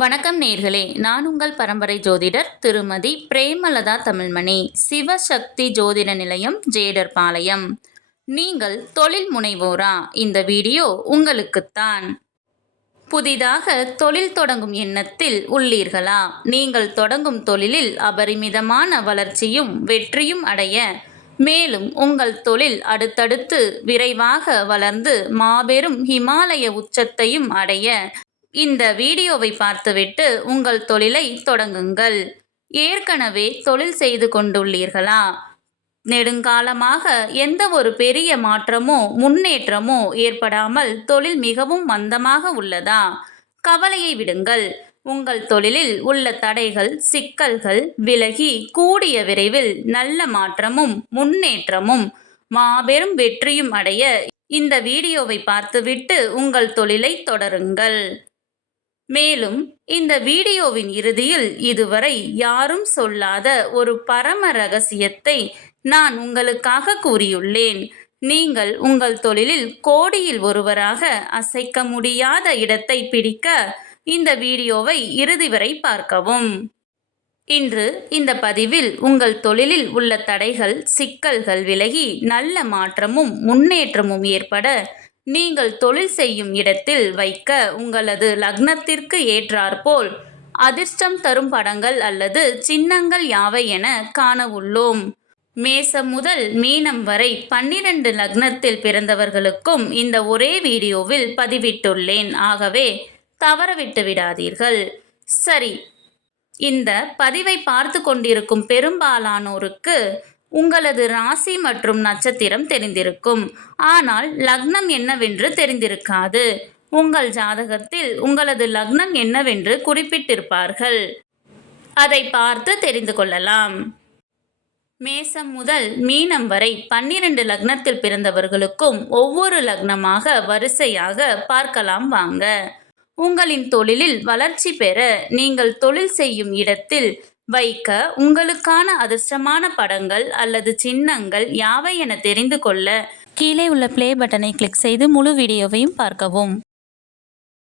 வணக்கம் நேர்களே. நான் உங்கள் பரம்பரை ஜோதிடர் திருமதி பிரேமலதா தமிழ்மணி. சிவசக்தி ஜோதிட நிலையம் ஜேடர் பாளையம். நீங்கள் தொழில் முனைவோரா? இந்த வீடியோ உங்களுக்குத்தான். புதிதாக தொழில் தொடங்கும் எண்ணத்தில் உள்ளீர்களா? நீங்கள் தொடங்கும் தொழிலில் அபரிமிதமான வளர்ச்சியும் வெற்றியும் அடைய மேலும் உங்கள் தொழில் அடுத்தடுத்து விரைவாக வளர்ந்து மாபெரும் ஹிமாலய உச்சத்தையும் அடைய இந்த வீடியோவை பார்த்துவிட்டு உங்கள் தொழிலை தொடங்குங்கள். ஏற்கனவே தொழில் செய்து கொண்டுள்ளீர்களா? நெடுங்காலமாக எந்த ஒரு பெரிய மாற்றமோ முன்னேற்றமோ ஏற்படாமல் தொழில் மிகவும் மந்தமாக உள்ளதா? கவலையை விடுங்கள். உங்கள் தொழிலில் உள்ள தடைகள் சிக்கல்கள் விலகி கூடிய விரைவில் நல்ல மாற்றமும் முன்னேற்றமும் மாபெரும் வெற்றியும் அடைய இந்த வீடியோவை பார்த்துவிட்டு உங்கள் தொழிலை தொடருங்கள். மேலும் இந்த வீடியோவின் இறுதியில் இதுவரை யாரும் சொல்லாத ஒரு பரம ரகசியத்தை நான் உங்களுக்காக கூறியுள்ளேன். நீங்கள் உங்கள் தொழிலில் கோடியில் ஒருவராக அசைக்க முடியாத இடத்தை பிடிக்க இந்த வீடியோவை இறுதி வரை பார்க்கவும். இன்று இந்த பதிவில் உங்கள் தொழிலில் உள்ள தடைகள் சிக்கல்கள் விலகி நல்ல மாற்றமும் முன்னேற்றமும் ஏற்பட நீங்கள் தொழில் செய்யும் இடத்தில் வைக்க உங்களது லக்னத்திற்கு ஏற்றாற்போல் அதிர்ஷ்டம் தரும் படங்கள் அல்லது சின்னங்கள் யாவை என காண உள்ளோம் மேசம் முதல் மீனம் வரை பன்னிரண்டு லக்னத்தில் பிறந்தவர்களுக்கும் இந்த ஒரே வீடியோவில் பதிவிட்டுள்ளேன். ஆகவே தவறவிட்டு விடாதீர்கள். சரி இந்த பதிவை பார்த்து கொண்டிருக்கும் பெரும்பாலானோருக்கு உங்களது ராசி மற்றும் நட்சத்திரம் தெரிந்திருக்கும். ஆனால் லக்னம் என்னவென்று தெரிந்திருக்காது. உங்கள் ஜாதகத்தில் உங்களது லக்னம் என்னவென்று குறிப்பிட்டிருப்பார்கள். அதை பார்த்து தெரிந்து கொள்ளலாம். மேசம் முதல் மீனம் வரை பன்னிரண்டு லக்னத்தில் பிறந்தவர்களுக்கும் ஒவ்வொரு லக்னமாக வரிசையாக பார்க்கலாம் வாங்க. உங்களின் தொழிலில் வளர்ச்சி பெற நீங்கள் தொழில் செய்யும் இடத்தில் வைக்க உங்களுக்கான அதிர்ஷ்டமான படங்கள் அல்லது சின்னங்கள் யாவை என தெரிந்து கொள்ள கீழே உள்ள பிளே பட்டனை கிளிக் செய்து முழு வீடியோவையும் பார்க்கவும்.